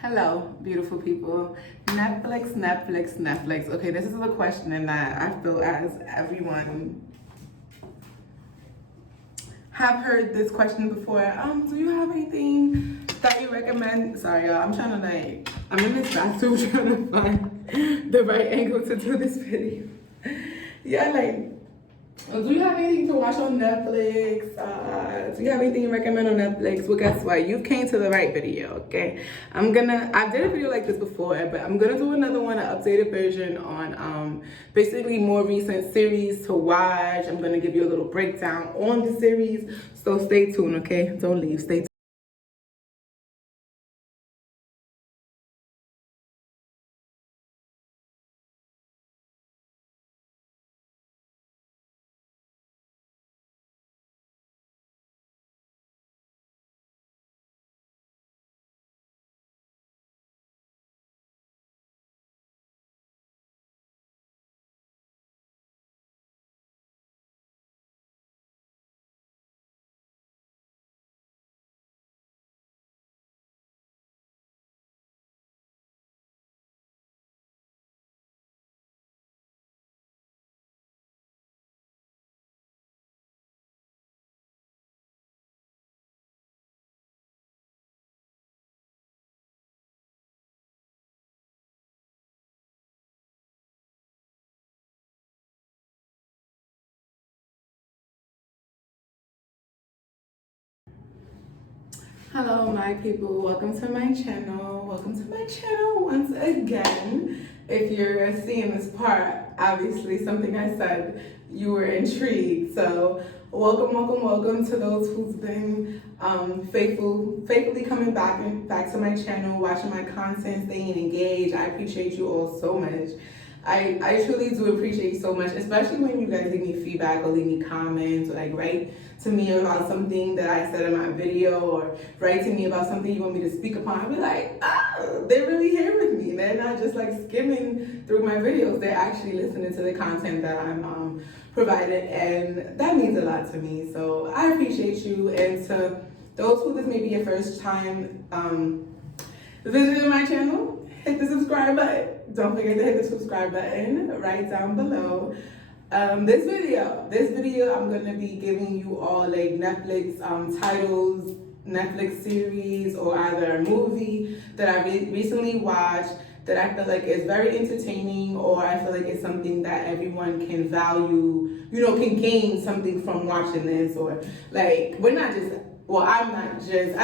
Hello, beautiful people. Netflix. Okay, this is a question that I feel as everyone have heard this question before. Do you have anything that you recommend? Sorry, y'all. I'm in this bathroom trying to find the right angle to do this video. Yeah, do you have anything to watch on Netflix? Do you have anything you recommend on Netflix? Well, guess what? You came to the right video, okay? I did a video like this before, but I'm gonna do another one, an updated version on basically more recent series to watch. I'm gonna give you a little breakdown on the series, so stay tuned, okay? Don't leave, stay tuned. Hello my people, welcome to my channel. Welcome to my channel once again. If you're seeing this part, obviously something I said, you were intrigued. So welcome to those who's been faithfully coming back to my channel, watching my content, staying engaged. I appreciate you all so much. I truly do appreciate you so much, especially when you guys leave me feedback or leave me comments or write to me about something that I said in my video or write to me about something you want me to speak upon. I'll be like, they're really here with me. They're not just skimming through my videos. They're actually listening to the content that I'm provided, and that means a lot to me. So I appreciate you. And to those who this may be your first time visiting my channel, hit the subscribe button. Don't forget to hit the subscribe button right down below. This video, I'm gonna be giving you all Netflix titles, Netflix series, or either a movie that I recently watched that I feel like is very entertaining, or I feel like it's something that everyone can value, can gain something from watching this, or I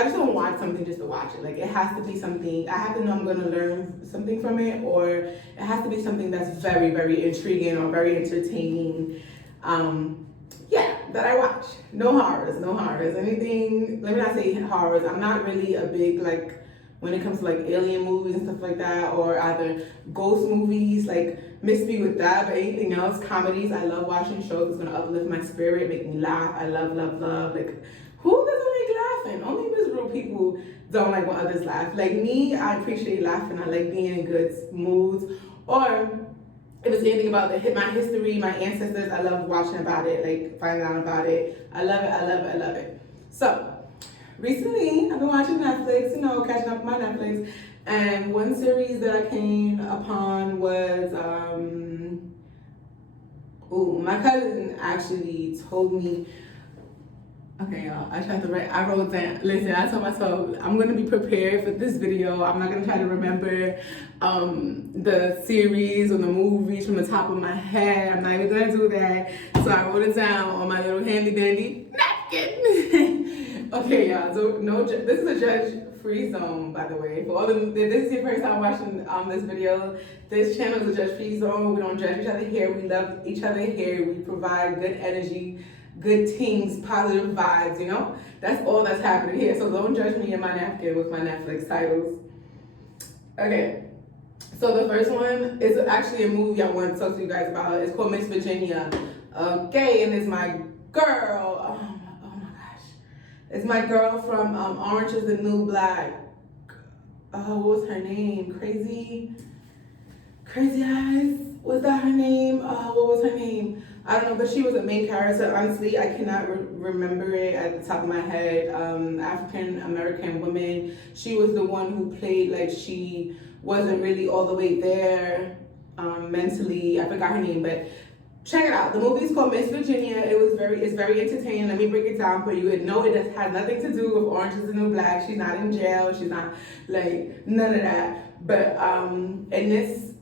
just don't watch something just to watch it. It has to be something, I have to know I'm gonna learn something from it, or it has to be something that's very, very intriguing or very entertaining. That I watch. No horrors. Anything, let me not say horrors. I'm not really a big, when it comes to alien movies and stuff like that, or either ghost movies, miss me with that, but anything else, comedies. I love watching shows that's gonna uplift my spirit, make me laugh. I love. Who doesn't like laughing? Only miserable people don't like when others laugh. Like me, I appreciate laughing. I like being in good moods. Or if it's anything about my history, my ancestors, I love watching about it, finding out about it. I love it. So, recently, I've been watching Netflix, catching up on my Netflix. And one series that I came upon was, my cousin actually told me. Okay, y'all, I wrote down, listen, I told myself, I'm gonna be prepared for this video. I'm not gonna try to remember the series or the movies from the top of my head. I'm not even gonna do that. So I wrote it down on my little handy dandy napkin. Okay, y'all, so this is a judge-free zone, by the way. For all if this is your first time watching this video, this channel is a judge-free zone. We don't judge each other here. We love each other here. We provide good energy, good things, positive vibes, That's all that's happening here. So don't judge me in my napkin with my Netflix titles. Okay, so the first one is actually a movie I want to talk to you guys about. It's called Miss Virginia. Okay, and it's my girl. Oh my gosh. It's my girl from Orange is the New Black. What was her name? Crazy Eyes? Was that her name? What was her name? I don't know, but she was a main character. Honestly, I cannot remember it at the top of my head. African American woman. She was the one who played like she wasn't really all the way there mentally. I forgot her name, but check it out. The movie is called Miss Virginia. It's very entertaining. Let me break it down for you. And no, it has nothing to do with Orange is the New Black. She's not in jail. She's not like none of that. But in this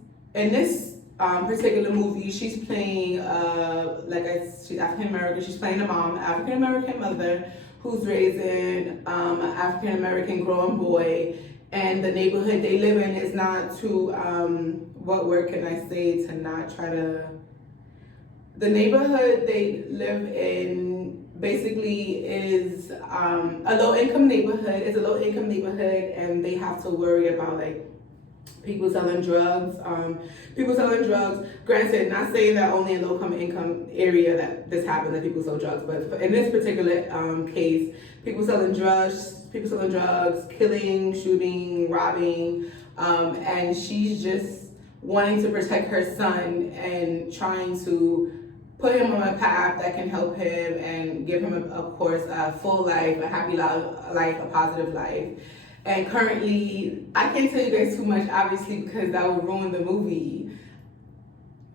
particular movie, she's playing she's African American. She's playing a mom, African American mother who's raising an African American growing boy. And the neighborhood they live in is not too what word can I say to not try to. The neighborhood they live in basically is a low-income neighborhood. It's a low-income neighborhood, and they have to worry about like people selling drugs. Granted, not saying that only in low-income area that this happens that people sell drugs, but in this particular case, people selling drugs, killing, shooting, robbing, and she's just wanting to protect her son and trying to put him on a path that can help him and give him, of course, a full life, a happy life, a positive life. And currently, I can't tell you guys too much, obviously, because that would ruin the movie.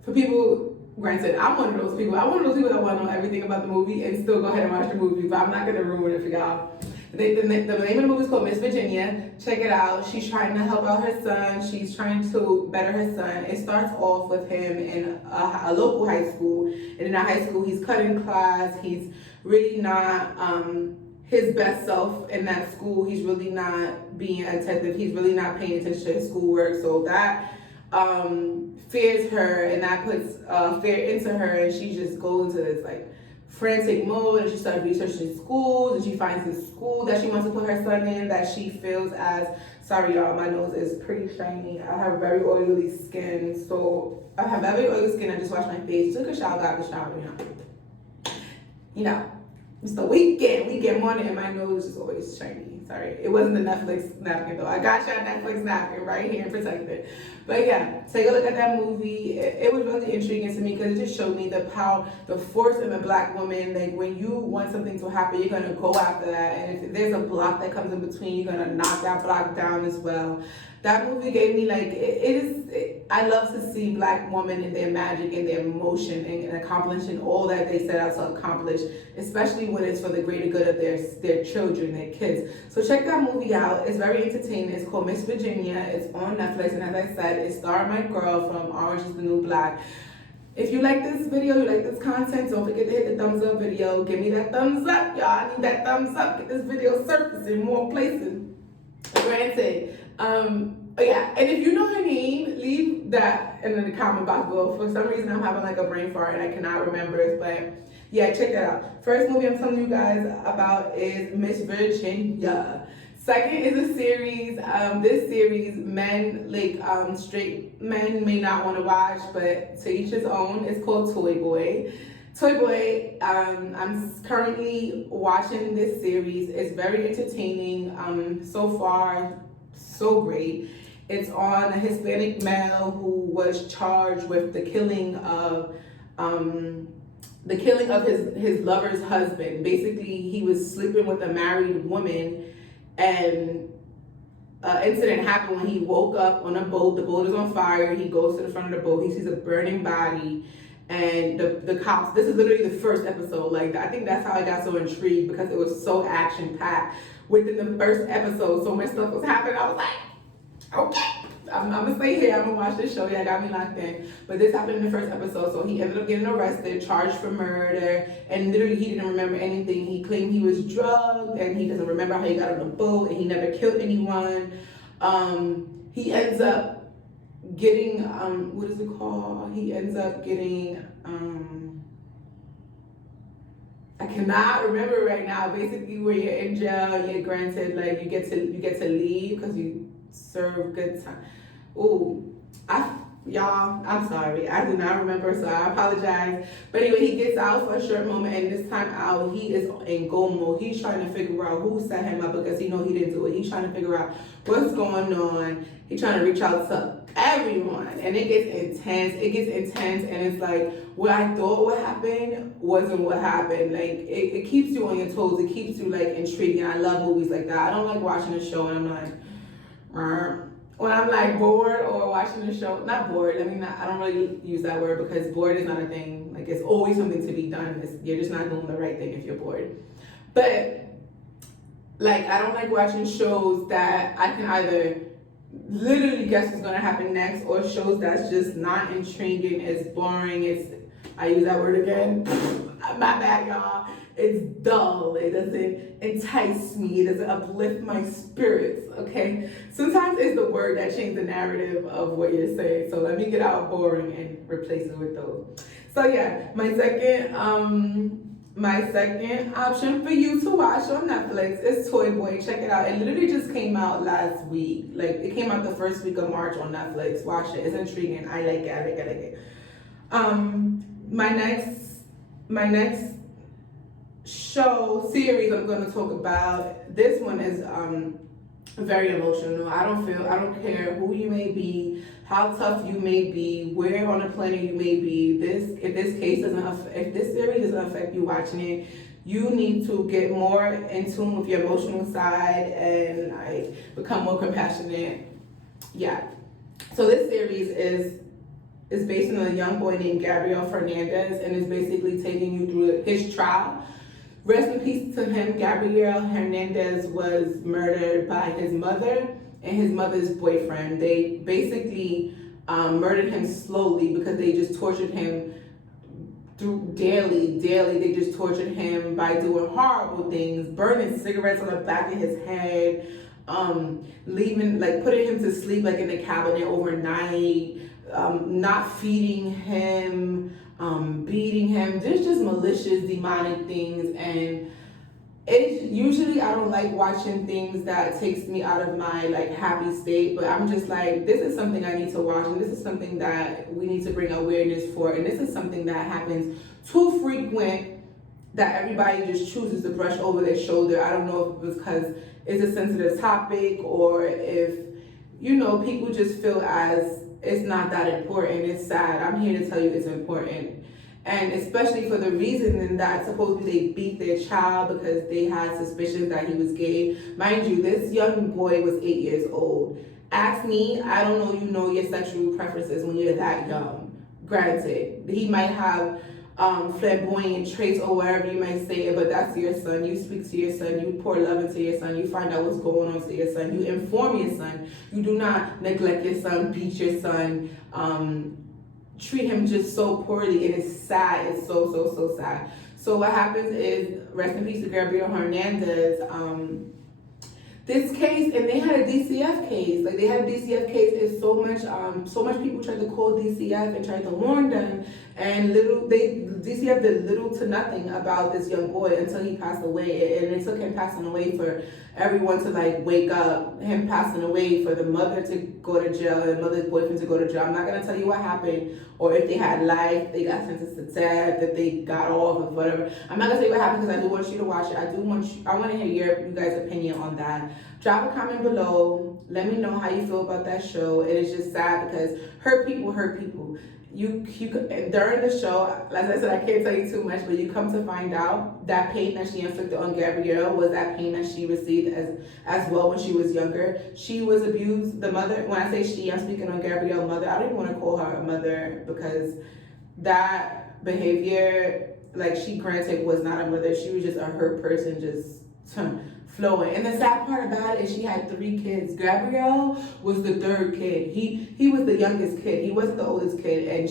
For people, granted, I'm one of those people. I'm one of those people that want to know everything about the movie and still go ahead and watch the movie, but I'm not going to ruin it for y'all. The name of the movie is called Miss Virginia. Check it out. She's trying to help out her son. She's trying to better her son. It starts off with him in a local high school. And in that high school, he's cutting class. He's really not his best self in that school. He's really not being attentive. He's really not paying attention to his schoolwork. So that fears her, and that puts fear into her, and she just goes into this like frantic mode, and she starts researching schools, and she finds this school that she wants to put her son in that she feels as, sorry y'all, my nose is pretty shiny. I have very oily skin, so I have very oily skin. I just washed my face, took a shower, got the shower, you know. It's the weekend morning, and my nose is always shiny. Sorry, it wasn't the Netflix napkin though. I got y'all Netflix napkin right here, protected. But yeah, take a look at that movie. It was really intriguing to me because it just showed me the power, the force in a black woman. Like when you want something to happen, you're gonna go after that. And if there's a block that comes in between, you're gonna knock that block down as well. That movie gave me like, I love to see black women in their magic and their emotion and accomplishing all that they set out to accomplish, especially when it's for the greater good of their children, their kids. So check that movie out. It's very entertaining. It's called Miss Virginia. It's on Netflix, and as I said, it starred my girl from Orange is the New Black. If you like this video, you like this content, don't forget to hit the thumbs up video. Give me that thumbs up, y'all. I need that thumbs up. Get this video surfacing in more places. Granted. Yeah, and if you know her name, leave that in the comment box below. For some reason, I'm having like a brain fart and I cannot remember it, but yeah, check that out. First movie I'm telling you guys about is Miss Virginia. Second is a series. This series, straight men may not want to watch, but to each his own. It's called Toy Boy. Toy Boy, I'm currently watching this series. It's very entertaining. So far, so great. It's on a Hispanic male who was charged with the killing of his lover's husband. Basically, he was sleeping with a married woman, and an incident happened when he woke up on a boat. The boat is on fire. He goes to the front of the boat. He sees a burning body. And the cops, this is literally the first episode. Like, I think that's how I got so intrigued, because it was so action-packed. Within the first episode, so much stuff was happening. I was like, okay, I'm gonna stay here. I'm gonna watch this show. Yeah, got me locked in. But this happened in the first episode, so he ended up getting arrested, charged for murder, and literally he didn't remember anything. He claimed he was drugged, and he doesn't remember how he got on a boat, and he never killed anyone. He ends up getting, what is it called? He ends up getting, I cannot remember right now. Basically, where you're in jail, you're granted, like, you get to leave because you serve good time. Ooh, Y'all, I'm sorry. I do not remember, so I apologize. But anyway, he gets out for a short moment, and this time out, he is in go mode. He's trying to figure out who set him up because he know he didn't do it. He's trying to figure out what's going on. He's trying to reach out to everyone, and it gets intense. It gets intense, and it's like what I thought would happen wasn't what happened. Like it keeps you on your toes. It keeps you like intrigued. And I love movies like that. I don't like watching a show and I'm like, when I'm like bored or watching a show, not bored, I don't really use that word because bored is not a thing. Like it's always something to be done. You're just not doing the right thing if you're bored. But like I don't like watching shows that I can either literally guess what's gonna happen next or shows that's just not intriguing, it's boring, I use that word again. My bad, y'all. It's dull. It doesn't entice me. It doesn't uplift my spirits, okay? Sometimes it's the word that changes the narrative of what you're saying. So let me get out boring and replace it with those. So yeah, my second option for you to watch on Netflix is Toy Boy. Check it out. It literally just came out last week. Like it came out the first week of March on Netflix. Watch it. It's intriguing. I like it. My next show series I'm going to talk about. This one is very emotional. I don't care who you may be, how tough you may be, where on the planet you may be. If this series doesn't affect you watching it, you need to get more in tune with your emotional side and like become more compassionate. Yeah. So this series is based on a young boy named Gabrial Hernandez and is basically taking you through his trial. Rest in peace to him. Gabrial Hernandez was murdered by his mother and his mother's boyfriend. They basically murdered him slowly because they just tortured him through daily. They just tortured him by doing horrible things, burning cigarettes on the back of his head, putting him to sleep like in the cabinet overnight, not feeding him, beating him. There's just malicious, demonic things, and it's usually I don't like watching things that takes me out of my like happy state, but I'm just like, this is something I need to watch, and this is something that we need to bring awareness for, and this is something that happens too frequent that everybody just chooses to brush over their shoulder. I don't know if it's because it's a sensitive topic or if, people just feel as it's not that important. It's sad. I'm here to tell you it's important. And especially for the reason that supposedly they beat their child because they had suspicions that he was gay. Mind you, this young boy was 8 years old. Ask me, I don't know you know your sexual preferences when you're that young. Granted, he might have flamboyant traits or whatever you might say it, but that's your son. You speak to your son, you pour love into your son, you find out what's going on to your son, you inform your son, you do not neglect your son, beat your son, treat him just so poorly, and it's sad. It's so sad. So what happens is, rest in peace to Gabriel Hernandez, this case, and they had a DCF case. Like they had a DCF case, and so much people tried to call DCF and tried to warn them, and DCF did little to nothing about this young boy until he passed away. And it took him passing away for everyone to like wake up. Him passing away for the mother to go to jail and the mother's boyfriend to go to jail. I'm not gonna tell you what happened or if they had life, they got sentenced to death, that they got off or whatever. I'm not gonna say what happened because I do want you to watch it. I want to hear you guys' opinion on that. Drop a comment below. Let me know how you feel about that show. It is just sad because hurt people hurt people. You during the show, as I said, I can't tell you too much, but you come to find out that pain that she inflicted on Gabrielle was that pain that she received as well when she was younger. She was abused. The mother, when I say she, I'm speaking on Gabrielle's mother. I don't even want to call her a mother because that behavior, like she granted was not a mother. She was just a hurt person, just flowing. And the sad part about it is she had 3 kids. Gabrielle was the 3rd kid. He was the youngest kid. He wasn't the oldest kid. And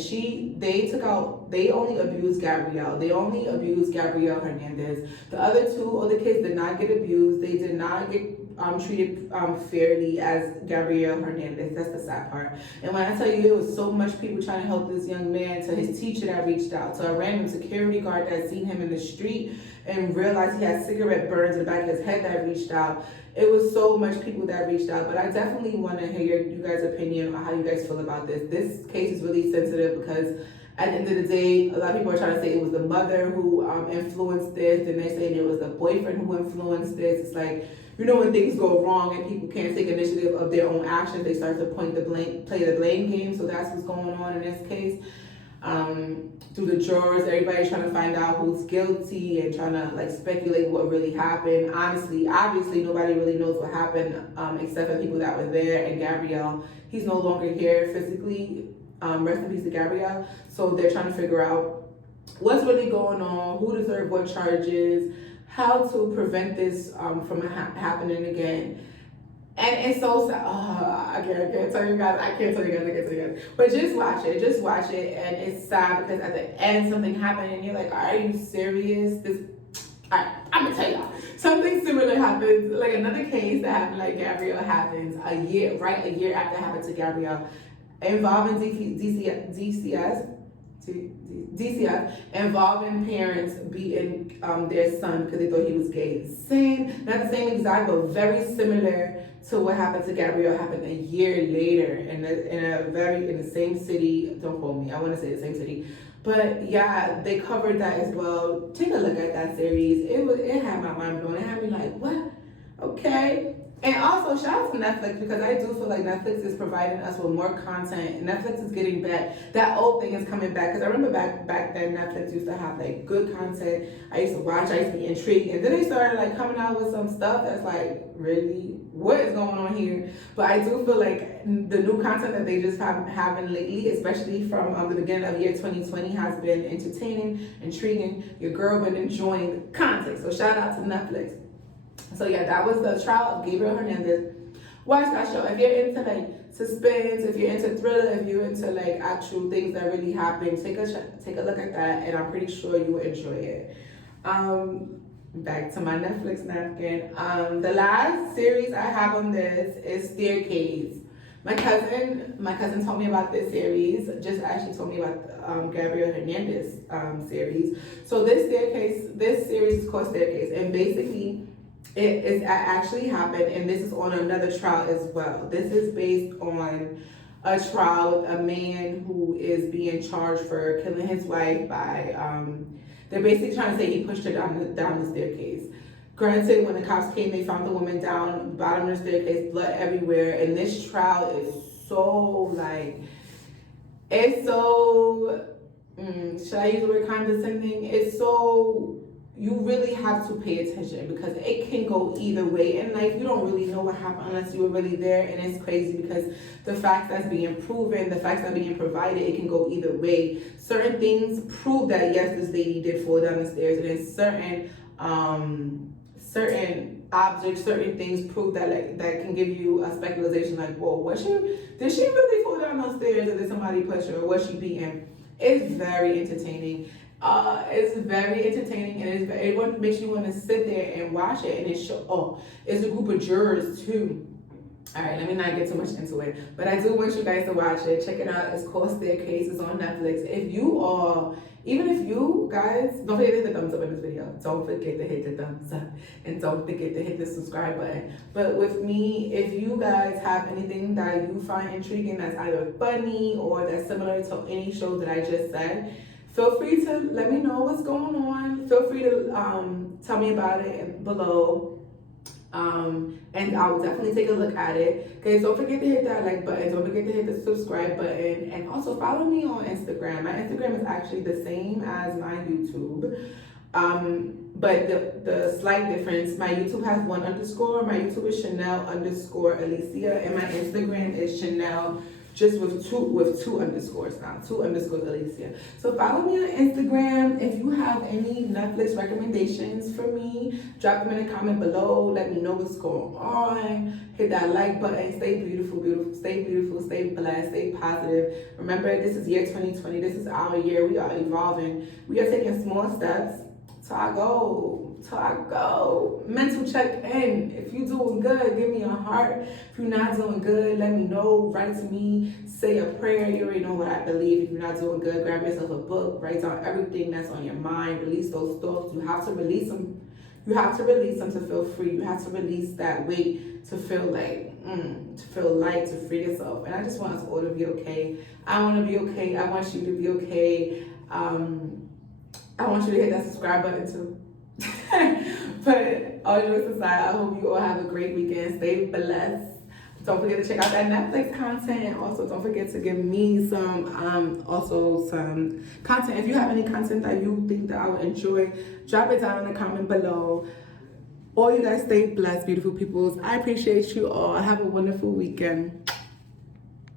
they only abused Gabrielle. They only abused Gabriel Hernandez. The other 2 older kids did not get abused. They did not get treated fairly as Gabriel Hernandez. That's the sad part. And when I tell you, there was so much people trying to help this young man, to his teacher that reached out, to a random security guard that seen him in the street and realized he had cigarette burns in the back of his head that reached out. It was so much people that reached out, but I definitely want to hear you guys' opinion on how you guys feel about this. This case is really sensitive because at the end of the day, a lot of people are trying to say it was the mother who influenced this, and they're saying it was the boyfriend who influenced this. It's like, when things go wrong and people can't take initiative of their own actions, they start to play the blame game. So that's what's going on in this case. Through the jurors, everybody's trying to find out who's guilty and trying to speculate what really happened. Honestly, obviously, nobody really knows what happened except for people that were there. And Gabriel, he's no longer here physically. Rest in peace to Gabriel. So they're trying to figure out what's really going on, who deserved what charges, how to prevent this from happening again. And it's so sad. I can't tell you guys. But just watch it. And it's sad because at the end something happened and you're like, are you serious? Alright, I'm gonna tell y'all. Something similar happens, like another case that happened like Gabriel happens a year after it happened to Gabriel, involving DCF, involving parents beating their son because they thought he was gay. Not the same exact, but very similar to what happened to Gabriel happened a year later in the same city. Don't quote me. I want to say the same city. But yeah, they covered that as well. Take a look at that series. It had my mind blown. It had me like, what? Okay. And also, shout out to Netflix, because I do feel like Netflix is providing us with more content. Netflix is getting back. That old thing is coming back. Because I remember back then, Netflix used to have good content. I used to watch. I used to be intrigued. And then they started coming out with some stuff that's really, what is going on here? But I do feel like the new content that they just have having lately, especially from the beginning of year 2020, has been entertaining, intriguing. Your girl been enjoying the content. So shout out to Netflix. So yeah, that was the trial of Gabriel Hernandez. Watch that show. If you're into suspense, if you're into thriller, if you're into actual things that really happen, take a look at that, and I'm pretty sure you will enjoy it. Back to my Netflix napkin. The last series I have on this is Staircase. My cousin told me about this series. Just actually told me about Gabriel Hernandez series. So this series is called Staircase, and basically it actually happened, and this is on another trial as well. This is based on a trial with a man who is being charged for killing his wife by, they're basically trying to say he pushed her down the staircase. Granted, when the cops came, they found the woman down the bottom of the staircase, blood everywhere, and this trial is so, should I use the word condescending? It's so, you really have to pay attention because it can go either way in life. You don't really know what happened unless you were really there, and it's crazy because the facts that's being proven, the facts that are being provided, it can go either way. Certain things prove that yes, this lady did fall down the stairs, and then certain objects, certain things prove that that can give you a speculation whoa, did she really fall down those stairs, or did somebody push her, or was she beaten? It's very entertaining. It's very entertaining, and it makes you want to sit there and watch it. And it's a group of jurors too. All right, let me not get too much into it, but I do want you guys to watch it. Check it out. It's called Staircase. It's on Netflix. Even if you guys, don't forget to hit the thumbs up in this video. Don't forget to hit the thumbs up, and don't forget to hit the subscribe button. But with me, if you guys have anything that you find intriguing that's either funny or that's similar to any show that I just said, feel free to let me know what's going on. Feel free to tell me about it below. And I will definitely take a look at it. Okay, don't forget to hit that like button. Don't forget to hit the subscribe button. And also follow me on Instagram. My Instagram is actually the same as my YouTube. But the slight difference, my YouTube has 1 underscore. My YouTube is Chanel_Alicia. And my Instagram is Chanel, just with two underscores now, 2 underscores Alicia. So follow me on Instagram. If you have any Netflix recommendations for me, drop them in a comment below. Let me know what's going on. Hit that like button. Stay beautiful, stay beautiful, stay blessed, stay positive. Remember, this is year 2020. This is our year. We are evolving. We are taking small steps till I go. Mental check in. If you doing good, give me a heart. If you're not doing good, let me know. Write to me. Say a prayer. You already know what I believe. If you're not doing good, grab yourself a book. Write down everything that's on your mind. Release those thoughts. You have to release them. You have to release them to feel free. You have to release that weight to feel like, to feel light, to free yourself. And I just want us all to be okay. I want to be okay. I want you to be okay. I want you to hit that subscribe button too. But all jokes aside, I hope you all have a great weekend. Stay blessed. Don't forget to check out that Netflix content, and also don't forget to give me some content. If you have any content that you think that I would enjoy, drop it down in the comment below. All you guys stay blessed, beautiful peoples. I appreciate you all. Have a wonderful weekend.